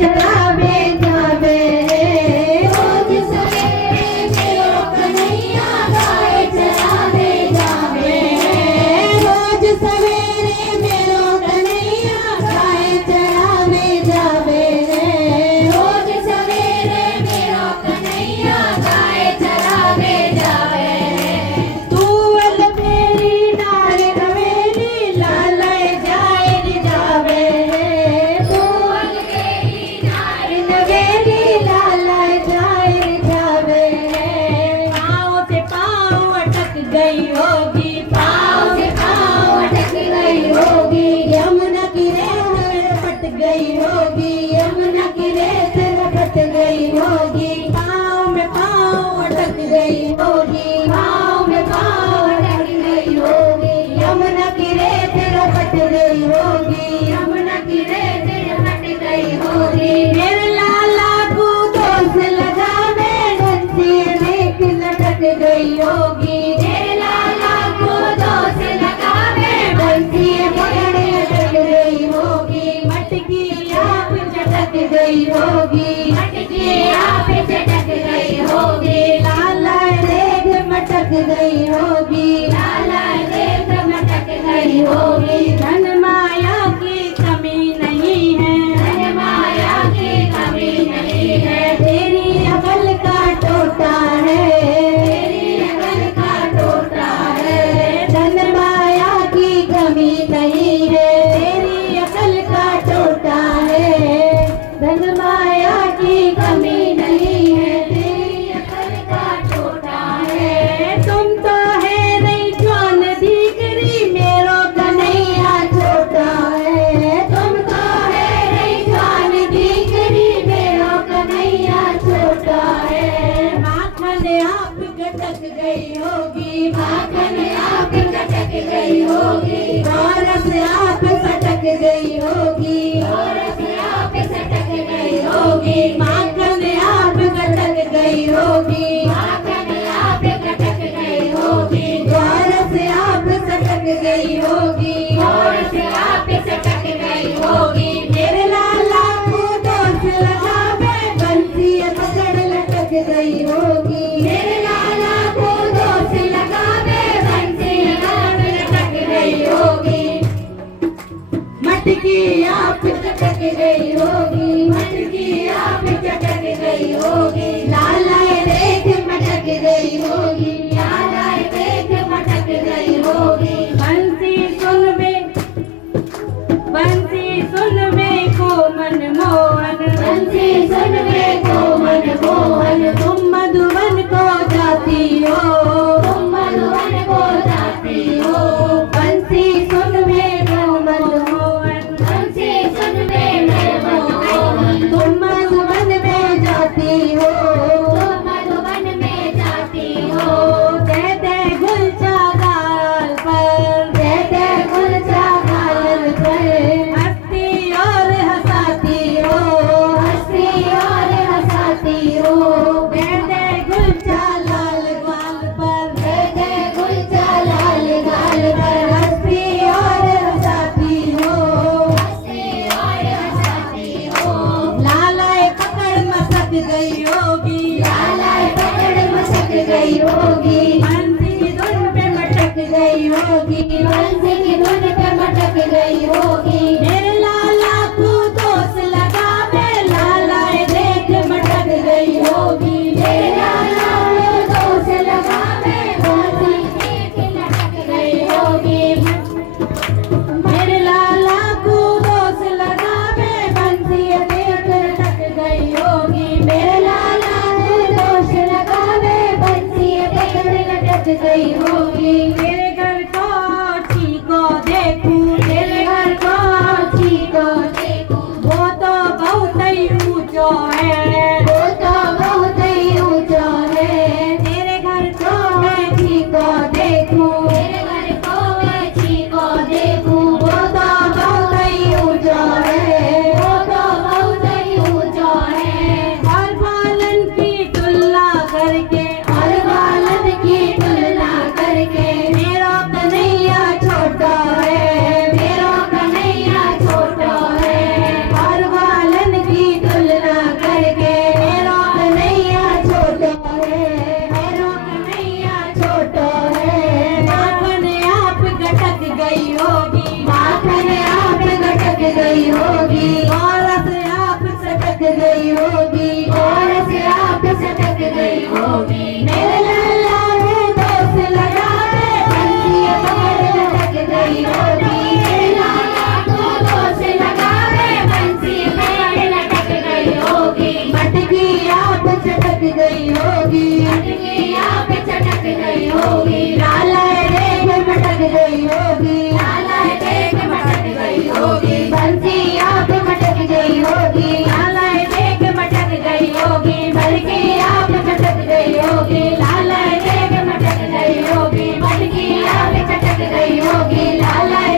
चरावे जावे। रोज सवेरे मेरो कन्हैया गाय चरावे जावे। रोज सवेरे मेरो कन्हैया गाय चरावे जावे। रोज सवेरे मेरो कन्हैया गाय चरावे जावे। तुअल मेरी नार नवेली लालाय जाए रे जावे। तुअल मेरी नार नवेली लालाय जाए रे जावे। पाँव से पाँव अटक गई होगी, पाँव से पाँव अटक गई होगी। यमुना की रेत लपट गई होगी, यमुना की रेत लपट गई होगी। पाँव में पाँव अटक गई होगी, पाँव में पाँव अटक गई होगी। यमुना की रेत लपट गई होगी। यमुना की रेत लपट गई होगी। मेरे लाला को दोष लगावे, बंसी अनेक लटक गई होगी। मेरे लाला को दोष लगावे, बंसी पकड़े लटक गई होगी, मटकी आप चटक गई होगी। मटकी आप चटक गई होगी। लाला देख मटक गई होगी, लाला देख मटक गई होगी। धन माया की कमी नहीं है, धन माया की कमी नहीं है। तेरी अकल का टोटा है, तेरी अकल का टोटा है। धन माया की कमी नहीं है, तेरी अकल का टोटा है। धन माया की कमी नहीं है, तेरी अकल का टोटा है। तुम तो है नहीं जवान दीकरी, मेरो कन्हैया छोटा है। तुम तो है नहीं जवान दीकरी, मेरो कन्हैया छोटा है। माखन आप गटक गई होगी, माखन आप कटक गई होगी। और से आप सटक गई होगी, और से आप सटक गई होगी। माखन आप गटक गई होगी, माखन आप कटक गई होगी। और से आप सटक गई होगी। और से आप सटक गई होगी। मेरे लाला को दोष लगावे, बंसी पकड़ लटक गई होगी। मेरे लाला को दोष लगावे, बंसी आप लटक गई होगी। मटकी आप चटक गई होगी, मटकी आप चटक गई होगी। लाला देख मटक गई होगी। लाला देख मटक गई होगी। बंसी सुन में को मनमोहन, बंसी सुन में को मनमोहन। तुम मधुबन को जाती हो, तुम मधुबन को जाती हो। बंसी सुन में को मनमोहन, बंसी सुन में मनमोहन। तुम मधुबन में जाती हो। तुम मधुबन में जाती हो। दे दे गुलचा गाल पर, दे दे गुलचा गाल पर। हंसती और हंसाती हो, हंसती और हंसाती हो। दे दे गुलचा लाल गाल पर, दे दे गुलचा लाल गाल पर। हंसती और हंसाती हो। हंसती और हंसाती हो। लालाए पकड़ मसक गई होगी, लाला पकड़ मसक गई होगी। बंसी धुन पे मटक गई होगी। बंसी की धुन पे मटक गई होगी। मेरे लाला को दोष लगावे, लालाए देख मटक गई होगी। मेरे लाला को दोष लगावे, बंसी देख लटक गई होगी। मेरे लाला को दोष लगावे, बंसी देख लटक गई होगी। मेरे लाला को दोष लगावे, बंसी देख लटक गई होगी। तेरे घर को को देखूं, तेरे घर को देखूं। वो तो बहुत ही ऊंचो है, वो तो बहुत ही ऊंचा है। तेरे घर को मैं को देखूं, तेरे घर को मैं को देखूं। वो तो बहुत ही ऊंचो है। वो तो बहुत ही ऊंचा है। और बालन की तुलना करके, और बालन की तुलना कर होगी।